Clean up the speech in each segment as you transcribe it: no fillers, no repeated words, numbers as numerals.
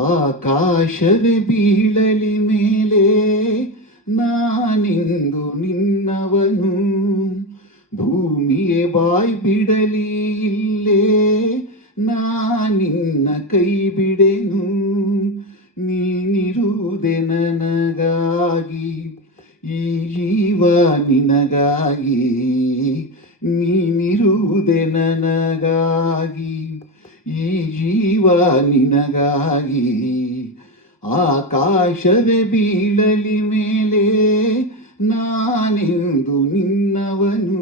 ಆಕಾಶವೇ ಬೀಳಲಿ ಮೇಲೆ ನಾನಿಂದು ನಿನ್ನವನು, ಭೂಮಿಯೇ ಬಾಯ್ ಬಿಡಲಿ ಇಲ್ಲೇ ನಾನಿನ್ನ ಕೈ ಬಿಡೆನು. ನೀನಿರುವುದೇ ನನಗಾಗಿ, ಈ ಜೀವ ನಿನಗಾಗಿ, ನೀನಿರುವುದೇ ನನಗಾಗಿ, ಈ ಜೀವ ನಿನಗಾಗಿ. ಆಕಾಶವೇ ಬೀಳಲಿ ಮೇಲೆ ನಾನೆಂದು ನಿನ್ನವನು.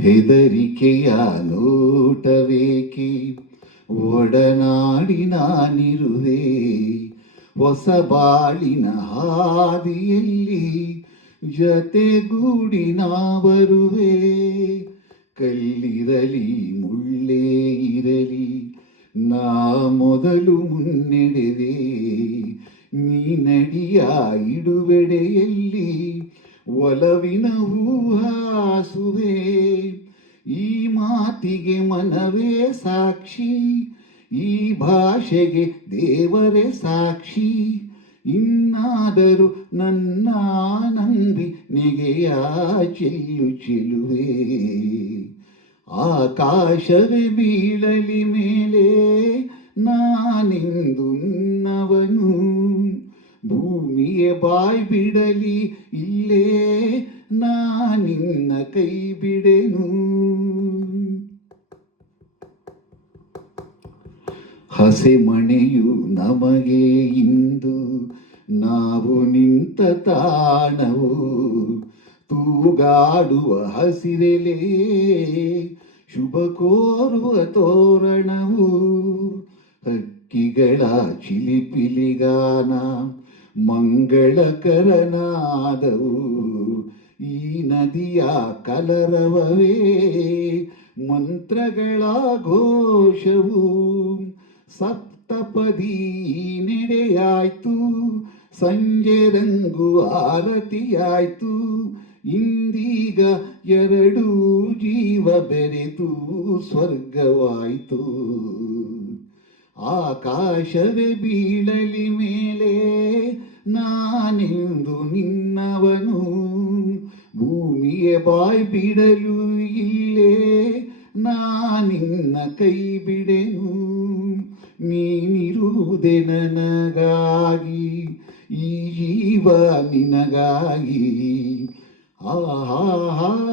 ಹೆದರಿಕೆಯ ನೋಟವೇಕೆ, ಒಡನಾಡಿ ನಾನಿರುವೆ. ಹೊಸ ಬಾಳಿನ ಹಾದಿಯಲ್ಲಿ ಜತೆಗೂಡಿ ನಾ ಬರುವೆ. ಕಲ್ಲಿರಲಿ ಮುಳ್ಳೇ ಇರಲಿ ನಾ ಮೊದಲು ಮುನ್ನಡೆವೆ. ನೀ ನಡಿಯ ಇಡುವೆಡೆಯಲ್ಲಿ ಒಲವಿನ ಹೂಹಾಸುವೆ. ಈ ಮಾತಿಗೆ ಮನವೇ ಸಾಕ್ಷಿ, ಈ ಭಾಷೆಗೆ ದೇವರೇ ಸಾಕ್ಷಿ. ಇನ್ನಾದರೂ ನನ್ನ ನಂಬಿ ನೆಗೆಯ ಚೆಲ್ಲು ಚೆಲುವೆ. ಆಕಾಶವೇ ಬೀಳಲಿ ಮೇಲೆ ನಾನೆಂದು ನಿನ್ನವನು, ಭೂಮಿಯೇ ಬಾಯ್ ಬಿಡಲಿ ಇಲ್ಲೇ ನಾನಿನ್ನ ಕೈ ಬಿಡೆನು. ಹಸೆಮಣೆಯು ನಮಗೆ ಇಂದು ನಾವು ನಿಂತ ತಾಣವು. ತೂಗಾಡುವ ಹಸಿರೆಲೆ ಶುಭ ಕೋರುವ ತೋರಣವು. ಹಕ್ಕಿಗಳ ಚಿಲಿಪಿಲಿಗಾನ ಮಂಗಳಕರನಾದವು. ಈ ನದಿಯ ಕಲರವವೇ ಮಂತ್ರಗಳ ಘೋಷವು. ಸಪ್ತಪದಿ ನಡೆಯಾಯ್ತು, ಸಂಜೆ ರಂಗು ಆರತಿಯಾಯ್ತು. ಇಂದೀಗ ಎರಡು ಜೀವ ಬೆರೆತು ಸ್ವರ್ಗವಾಯಿತು. ಆಕಾಶವೇ ಬೀಳಲಿ ಮೇಲೆ ನಾನೆಂದು ನಿನ್ನವನು, ಭೂಮಿಯೇ ಬಾಯ್ ಬಿಡಲು ಇಲ್ಲೇ ನಾನಿನ್ನ ಕೈ ಬಿಡೆನು. ನೀನಿರುವುದೇ ನನಗಾಗಿ, ಈ ಜೀವ ನಿನಗಾಗಿ. ಆಹಾ ಆಹಾ